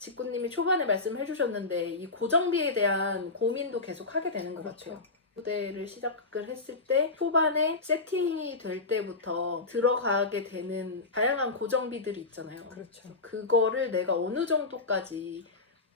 직구님이 초반에 말씀해 주셨는데 이 고정비에 대한 고민도 계속 하게 되는 것 그렇죠. 같아요. 무대를 시작을 했을 때 초반에 세팅이 될 때부터 들어가게 되는 다양한 고정비들이 있잖아요. 그렇죠. 그거를 내가 어느 정도까지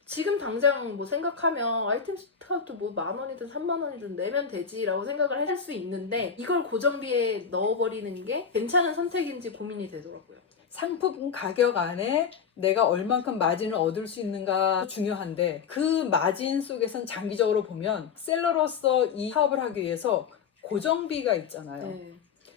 지금 당장 뭐 생각하면 아이템 스타트 뭐 10,000원이든 30,000원이든 내면 되지라고 생각을 할 수 있는데 이걸 고정비에 넣어버리는 게 괜찮은 선택인지 고민이 되더라고요. 상품 가격 안에 내가 얼만큼 마진을 얻을 수 있는가 중요한데 그 마진 속에선 장기적으로 보면 셀러로서 이 사업을 하기 위해서 고정비가 있잖아요. 네.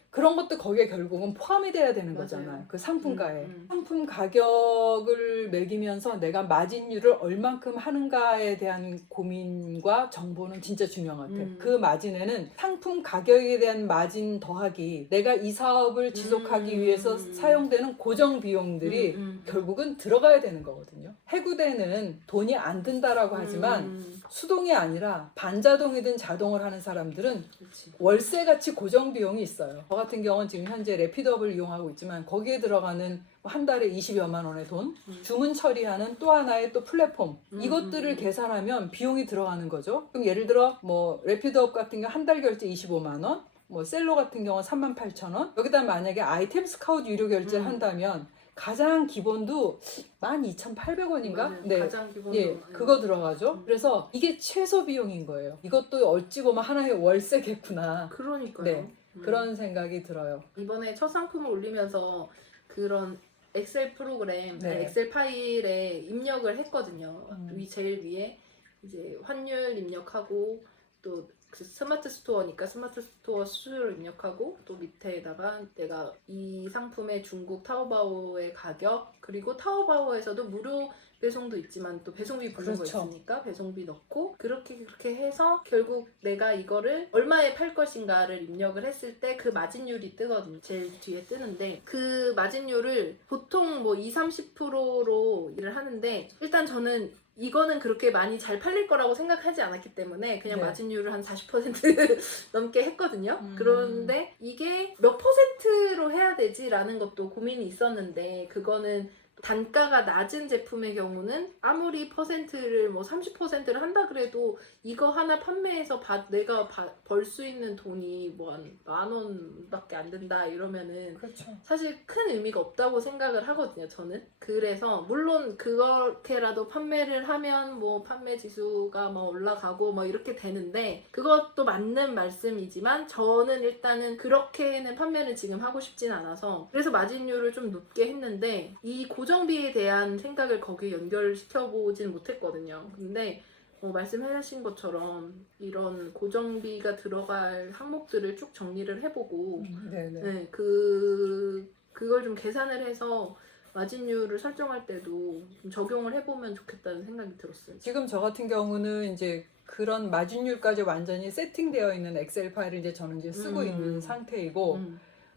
그런 것도 거기에 결국은 포함이 돼야 되는 맞아요. 거잖아요. 그 상품가에. 음. 상품 가격을 매기면서 내가 마진율을 얼만큼 하는가에 대한 고민과 정보는 진짜 중요한 것 같아요. 그 마진에는 상품 가격에 대한 마진 더하기 내가 이 사업을 지속하기 위해서 사용되는 고정 비용들이 결국은 들어가야 되는 거거든요. 해구대는 돈이 안 든다라고 하지만 수동이 아니라 반자동이든 자동을 하는 사람들은 그치. 월세같이 고정 비용이 있어요. 저 같은 경우는 지금 현재 래피드업을 이용하고 있지만 거기에 들어가는 한 달에 20여만 원의 돈, 주문 처리하는 또 하나의 또 플랫폼 이것들을 계산하면 비용이 들어가는 거죠. 그럼 예를 들어 뭐 래피드업 같은 경우 한 달 결제 25만 원, 뭐 셀러 같은 경우는 38,000원. 여기다 만약에 아이템 스카우트 유료 결제를 한다면 가장 기본도 12,800원인가? 네. 가장 기본으로. 예, 그거 들어가죠. 그래서 이게 최소 비용인 거예요. 이것도 어찌 보면 하나의 월세겠구나. 그러니까요. 네, 그런 생각이 들어요. 이번에 첫 상품을 올리면서 그런 엑셀 프로그램, 네. 아니, 엑셀 파일에 입력을 했거든요. 제일 위에 이제 환율 입력하고 또 그 스마트 스토어니까 스마트 스토어 수수료를 입력하고 또 밑에다가 내가 이 상품의 중국 타오바오의 가격 그리고 타오바오에서도 무료 배송도 있지만 또 배송비 부는 그렇죠. 거 있으니까 배송비 넣고 그렇게 해서 결국 내가 이거를 얼마에 팔 것인가를 입력을 했을 때 그 마진율이 뜨거든요. 제일 뒤에 뜨는데 그 마진율을 보통 뭐 20-30%로 일을 하는데 일단 저는 이거는 그렇게 많이 잘 팔릴 거라고 생각하지 않았기 때문에 그냥 네. 마진율을 한 40% 넘게 했거든요. 그런데 이게 몇 퍼센트로 해야 되지라는 것도 고민이 있었는데 그거는 단가가 낮은 제품의 경우는 아무리 퍼센트를 뭐 30%를 한다 그래도 이거 하나 판매해서 내가 벌 수 있는 돈이 뭐 한 10,000원밖에 안 된다 이러면은 그렇죠. 사실 큰 의미가 없다고 생각을 하거든요, 저는. 그래서 물론 그렇게라도 판매를 하면 뭐 판매 지수가 뭐 올라가고 뭐 이렇게 되는데 그것도 맞는 말씀이지만 저는 일단은 그렇게는 판매를 지금 하고 싶진 않아서 그래서 마진율을 좀 높게 했는데 이 고정비에 대한 생각을 거기에 연결시켜 보진 못했거든요. 근데 말씀하신 것처럼 이런 고정비가 들어갈 항목들을 쭉 정리를 해보고 네, 그걸 좀 계산을 해서 마진율을 설정할 때도 좀 적용을 해보면 좋겠다는 생각이 들었어요. 지금 저 같은 경우는 이제 그런 마진율까지 완전히 세팅되어 있는 엑셀 파일을 이제 저는 이제 쓰고 있는 상태이고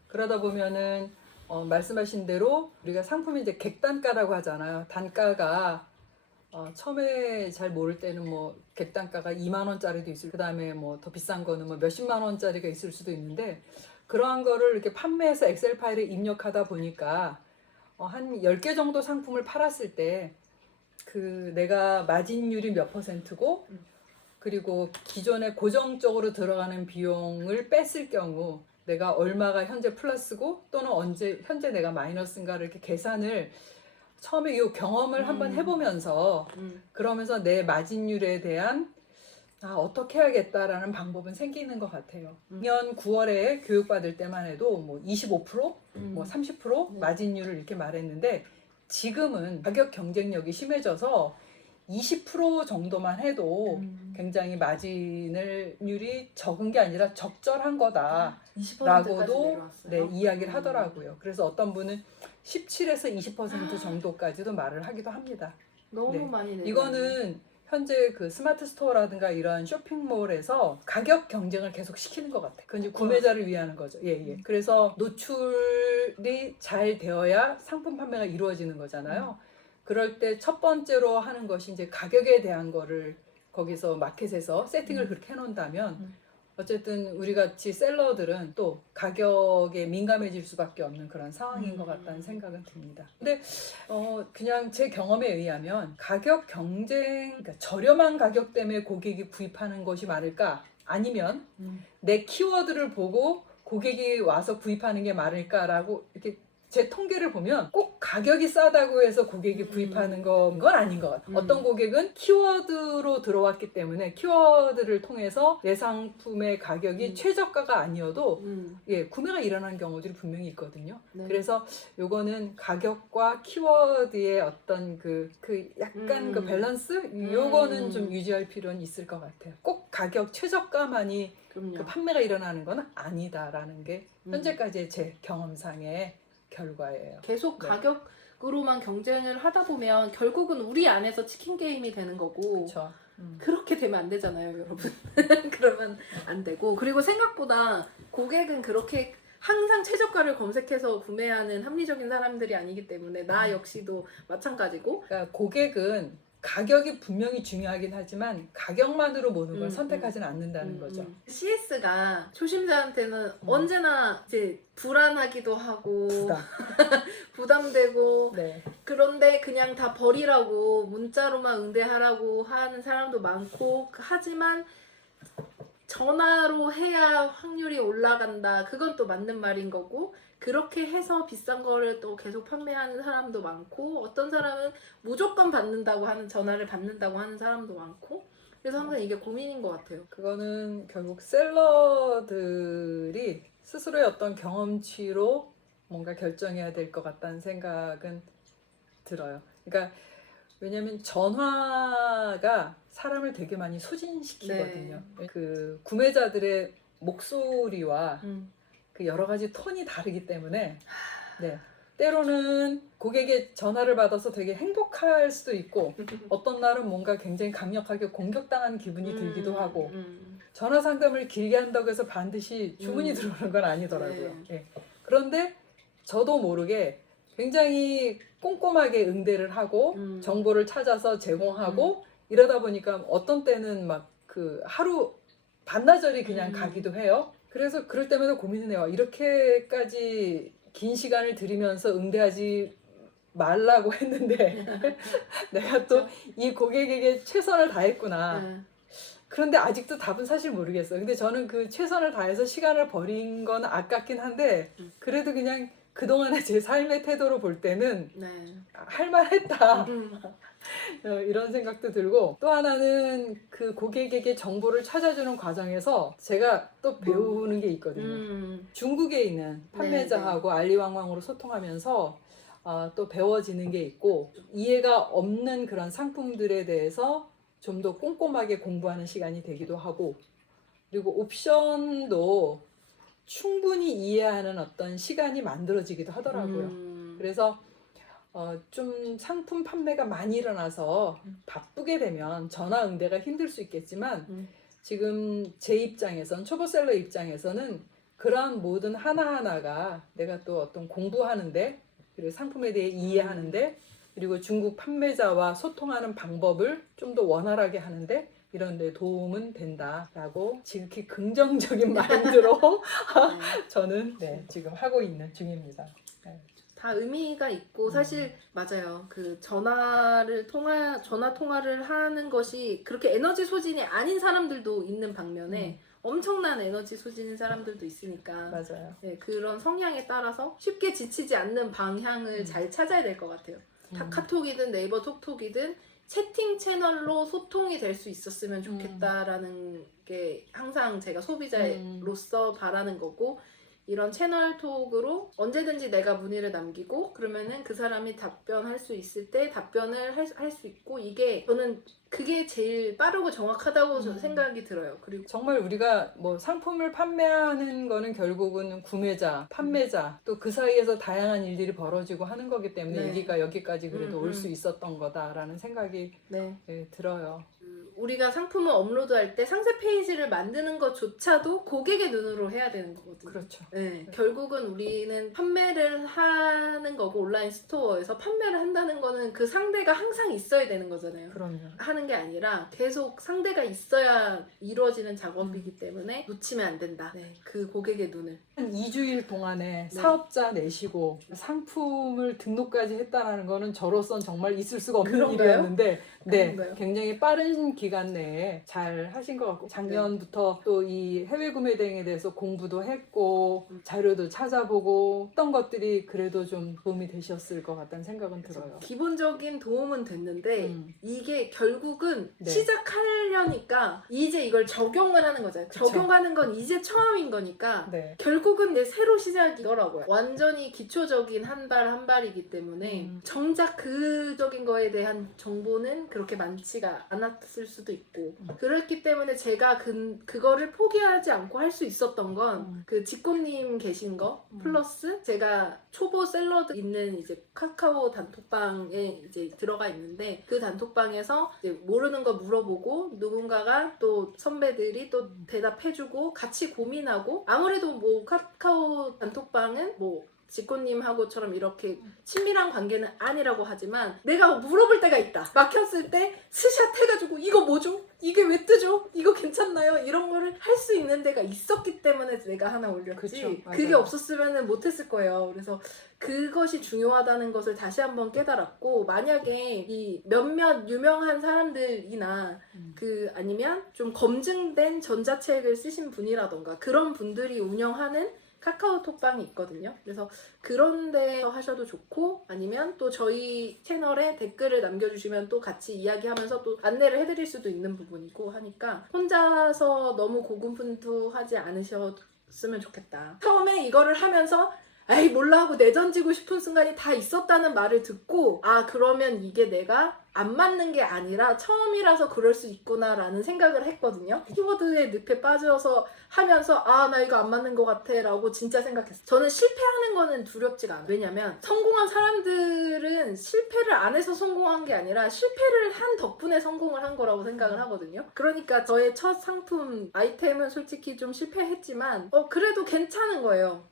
그러다 보면은 말씀하신 대로 우리가 상품이 이제 객단가라고 하잖아요. 단가가 처음에 잘 모를 때는 뭐 객단가가 2만 원짜리도 있을, 그 다음에 뭐 더 비싼 거는 뭐 몇십만 원짜리가 있을 수도 있는데 그러한 거를 이렇게 판매해서 엑셀 파일에 입력하다 보니까 한 10개 정도 상품을 팔았을 때 그 내가 마진율이 몇 퍼센트고 그리고 기존에 고정적으로 들어가는 비용을 뺐을 경우 내가 얼마가 현재 플러스고 또는 언제 현재 내가 마이너스인가를 이렇게 계산을 처음에 이 경험을 한번 해보면서 그러면서 내 마진율에 대한 어떻게 해야겠다라는 방법은 생기는 것 같아요. 작년 9월에 교육받을 때만 해도 뭐 25%, 뭐 30% 마진율을 이렇게 말했는데 지금은 가격 경쟁력이 심해져서 20% 정도만 해도 굉장히 마진율이 적은 게 아니라 적절한 거다라고도 이야기를 하더라고요. 그래서 어떤 분은 17에서 20% 정도까지도 말을 하기도 합니다. 너무 많이 내려요. 이거는 현재 그 스마트 스토어라든가 이런 쇼핑몰에서 가격 경쟁을 계속 시키는 것 같아요. 그건 이제 구매자를 위한 거죠. 그래서 노출이 잘 되어야 상품 판매가 이루어지는 거잖아요. 그럴 때 첫 번째로 하는 것이 이제 가격에 대한 거를 거기서 마켓에서 세팅을 그렇게 해놓는다면 어쨌든 우리 같이 셀러들은 또 가격에 민감해질 수밖에 없는 그런 상황인 것 같다는 생각은 듭니다. 근데 그냥 제 경험에 의하면 가격 경쟁, 그러니까 저렴한 가격 때문에 고객이 구입하는 것이 많을까? 아니면 내 키워드를 보고 고객이 와서 구입하는 게 많을까라고 이렇게 제 통계를 보면 꼭 가격이 싸다고 해서 고객이 구입하는 건 아닌 것 같아요. 어떤 고객은 키워드로 들어왔기 때문에 키워드를 통해서 내 상품의 가격이 최저가가 아니어도 예, 구매가 일어나는 경우들이 분명히 있거든요. 네. 그래서 요거는 가격과 키워드의 어떤 그 약간 그 밸런스? 요거는 좀 유지할 필요는 있을 것 같아요. 꼭 가격 최저가만이 그럼요. 그 판매가 일어나는 건 아니다라는 게 현재까지의 제 경험상의 결과예요. 계속 네. 가격으로만 경쟁을 하다 보면 결국은 우리 안에서 치킨 게임이 되는 거고 그렇죠. 그렇게 되면 안 되잖아요, 여러분. 그러면 안 되고, 그리고 생각보다 고객은 그렇게 항상 최저가를 검색해서 구매하는 합리적인 사람들이 아니기 때문에 나 역시도 마찬가지고. 그러니까 고객은 가격이 분명히 중요하긴 하지만 가격만으로 모든 걸 선택하지는 않는다는 거죠. CS가 초심자한테는 언제나 이제 불안하기도 하고 부담되고 네. 그런데 그냥 다 버리라고 문자로만 응대하라고 하는 사람도 많고, 하지만 전화로 해야 확률이 올라간다. 그건 또 맞는 말인 거고, 그렇게 해서 비싼 거를 또 계속 판매하는 사람도 많고, 어떤 사람은 무조건 받는다고 하는, 전화를 받는다고 하는 사람도 많고, 그래서 항상 이게 고민인 것 같아요. 그거는 결국 셀러들이 스스로의 어떤 경험치로 뭔가 결정해야 될 것 같다는 생각은 들어요. 그러니까 왜냐면 전화가 사람을 되게 많이 소진시키거든요. 네. 그 구매자들의 목소리와 그 여러 가지 톤이 다르기 때문에 네. 때로는 고객의 전화를 받아서 되게 행복할 수도 있고 어떤 날은 뭔가 굉장히 강력하게 공격당한 기분이 들기도 하고 전화 상담을 길게 한다고 해서 반드시 주문이 들어오는 건 아니더라고요. 네. 그런데 저도 모르게 굉장히 꼼꼼하게 응대를 하고 정보를 찾아서 제공하고 이러다 보니까 어떤 때는 막 그 하루 반나절이 그냥 가기도 해요. 그래서 그럴 때마다 고민을 해요. 이렇게까지 긴 시간을 들이면서 응대하지 말라고 했는데 내가 또 이 고객에게 최선을 다했구나. 그런데 아직도 답은 사실 모르겠어요. 근데 저는 그 최선을 다해서 시간을 버린 건 아깝긴 한데 그래도 그냥 그동안의 제 삶의 태도로 볼 때는 할만했다. 이런 생각도 들고, 또 하나는 그 고객에게 정보를 찾아주는 과정에서 제가 또 배우는 게 있거든요. 중국에 있는 판매자하고 알리왕왕으로 소통하면서 또 배워지는 게 있고, 이해가 없는 그런 상품들에 대해서 좀 더 꼼꼼하게 공부하는 시간이 되기도 하고, 그리고 옵션도 충분히 이해하는 어떤 시간이 만들어지기도 하더라고요. 그래서 좀 상품 판매가 많이 일어나서 바쁘게 되면 전화 응대가 힘들 수 있겠지만 지금 제 입장에선, 초보셀러 입장에서는 그러한 모든 하나하나가 내가 또 어떤 공부하는데, 그리고 상품에 대해 이해하는데, 그리고 중국 판매자와 소통하는 방법을 좀 더 원활하게 하는데 이런 데 도움은 된다라고 지극히 긍정적인 마인드로 저는 지금 하고 있는 중입니다. 다 의미가 있고 사실 맞아요. 그 전화 통화를 하는 것이 그렇게 에너지 소진이 아닌 사람들도 있는 반면에 엄청난 에너지 소진인 사람들도 있으니까 맞아요. 네, 그런 성향에 따라서 쉽게 지치지 않는 방향을 잘 찾아야 될 것 같아요. 카톡이든 네이버 톡톡이든 채팅 채널로 소통이 될 수 있었으면 좋겠다라는 게 항상 제가 소비자로서 바라는 거고, 이런 채널 톡으로 언제든지 내가 문의를 남기고 그러면은 그 사람이 답변할 수 있을 때 답변을 할 수 있고, 이게 저는 그게 제일 빠르고 정확하다고 저는 생각이 들어요. 그리고 정말 우리가 뭐 상품을 판매하는 거는 결국은 구매자, 판매자 또 그 사이에서 다양한 일들이 벌어지고 하는 거기 때문에 여기까지 그래도 올 수 있었던 거다라는 생각이 들어요. 우리가 상품을 업로드할 때 상세 페이지를 만드는 것조차도 고객의 눈으로 해야 되는 거거든요. 그렇죠. 네, 결국은 우리는 판매를 하는 거고 온라인 스토어에서 판매를 한다는 거는 그 상대가 항상 있어야 되는 거잖아요. 그럼요. 하는 게 아니라 계속 상대가 있어야 이루어지는 작업이기 때문에 놓치면 안 된다. 네, 그 고객의 눈을. 한 2주일 동안에 네. 사업자 내시고 상품을 등록까지 했다라는 거는 저로선 정말 있을 수가 없는 그런가요? 일이었는데 네, 그런가요? 굉장히 빠른 기간 내에 잘 하신 것 같고 작년부터 또 이 해외 구매 대행에 대해서 공부도 했고 자료도 찾아보고 어떤 것들이 그래도 좀 도움이 되셨을 것 같다는 생각은 들어요. 기본적인 도움은 됐는데 이게 결국은 네. 시작하려니까 이제 이걸 적용을 하는 거잖아요. 그쵸. 적용하는 건 이제 처음인 거니까 네. 결국은 내 새로 시작이더라고요. 완전히 기초적인 한 발 한 발이기 때문에 정작 그적인 거에 대한 정보는 그렇게 많지가 않았을 수도 있고 그렇기 때문에 제가 그거를 포기하지 않고 할 수 있었던 건 그 지코님 계신 거 플러스 제가 초보 샐러드 있는 이제 카카오 단톡방에 이제 들어가 있는데 그 단톡방에서 이제 모르는 거 물어보고 누군가가 또 선배들이 또 대답해주고 같이 고민하고 아무래도 뭐 카카오 단톡방은 뭐 지코님하고처럼 이렇게 친밀한 관계는 아니라고 하지만 내가 물어볼 때가 있다. 막혔을 때 스샷 해가지고 이거 뭐죠? 이게 왜 뜨죠? 이거 괜찮나요? 이런 거를 할 수 있는 데가 있었기 때문에 내가 하나 올렸지. 그쵸, 그게 맞아요. 없었으면 못했을 거예요. 그래서 그것이 중요하다는 것을 다시 한번 깨달았고 만약에 이 몇몇 유명한 사람들이나 그 아니면 좀 검증된 전자책을 쓰신 분이라던가 그런 분들이 운영하는 카카오톡방이 있거든요. 그래서 그런 데서 하셔도 좋고 아니면 또 저희 채널에 댓글을 남겨주시면 또 같이 이야기하면서 또 안내를 해드릴 수도 있는 부분이고 하니까 혼자서 너무 고군분투하지 않으셨으면 좋겠다. 처음에 이거를 하면서 에이 몰라 하고 내던지고 싶은 순간이 다 있었다는 말을 듣고 아 그러면 이게 내가 안 맞는 게 아니라 처음이라서 그럴 수 있구나 라는 생각을 했거든요. 키워드의 늪에 빠져서 하면서 아 나 이거 안 맞는 것 같아 라고 진짜 생각했어요. 저는 실패하는 거는 두렵지가 않아요. 왜냐면 성공한 사람들은 실패를 안 해서 성공한 게 아니라 실패를 한 덕분에 성공을 한 거라고 생각을 하거든요. 그러니까 저의 첫 상품 아이템은 솔직히 좀 실패했지만 그래도 괜찮은 거예요.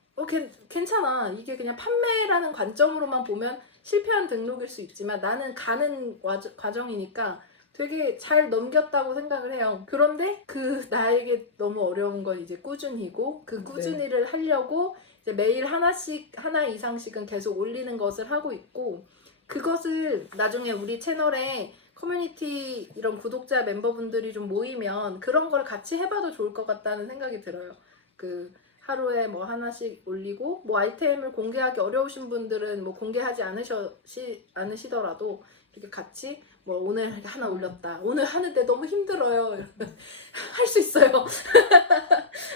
괜찮아. 이게 그냥 판매라는 관점으로만 보면 실패한 등록일 수 있지만 나는 가는 과정이니까 되게 잘 넘겼다고 생각을 해요. 그런데 그 나에게 너무 어려운 건 이제 꾸준히고 그 꾸준히를 하려고 이제 매일 하나 이상씩은 계속 올리는 것을 하고 있고 그것을 나중에 우리 채널에 커뮤니티 이런 구독자 멤버분들이 좀 모이면 그런 걸 같이 해봐도 좋을 것 같다는 생각이 들어요. 하루에 뭐 하나씩 올리고 뭐 아이템을 공개하기 어려우신 분들은 뭐 공개하지 않으시더라도 이렇게 같이 뭐 오늘 하나 올렸다. 오늘 하는데 너무 힘들어요. 할 수 있어요.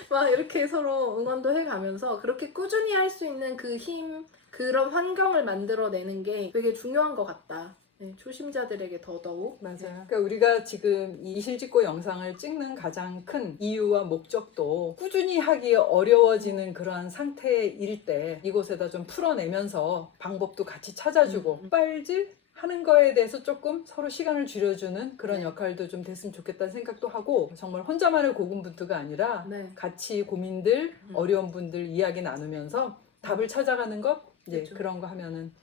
막 이렇게 서로 응원도 해가면서 그렇게 꾸준히 할 수 있는 그 힘, 그런 환경을 만들어내는 게 되게 중요한 것 같다. 네, 초심자들에게 더더욱. 맞아요. 그러니까 우리가 지금 이 실직고 영상을 찍는 가장 큰 이유와 목적도 꾸준히 하기 어려워지는 그러한 상태일 때 이곳에다 좀 풀어내면서 방법도 같이 찾아주고 빨질 하는 거에 대해서 조금 서로 시간을 줄여주는 그런 역할도 좀 됐으면 좋겠다는 생각도 하고 정말 혼자만의 고군분투가 아니라 같이 고민들, 어려운 분들 이야기 나누면서 답을 찾아가는 것 그렇죠. 그런 거 하면은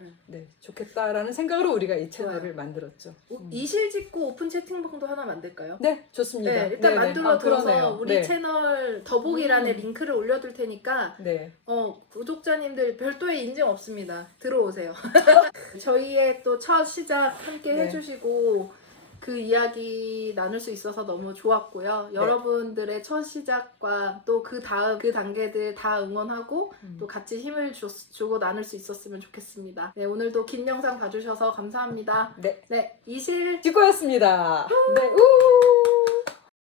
좋겠다라는 생각으로 우리가 이 채널을 만들었죠. 이실직고 오픈 채팅방도 하나 만들까요? 네, 좋습니다. 네, 일단 만들어둬서 그러네요. 우리 채널 더보기란에 링크를 올려둘 테니까 구독자님들 별도의 인증 없습니다. 들어오세요. 저희의 또 첫 시작 함께 해주시고 그 이야기 나눌 수 있어서 너무 좋았고요. 여러분들의 첫 시작과 또 그 다음 그 단계들 다 응원하고 또 같이 힘을 주고 나눌 수 있었으면 좋겠습니다. 네, 오늘도 긴 영상 봐주셔서 감사합니다. 이실 직고였습니다. 네, 우!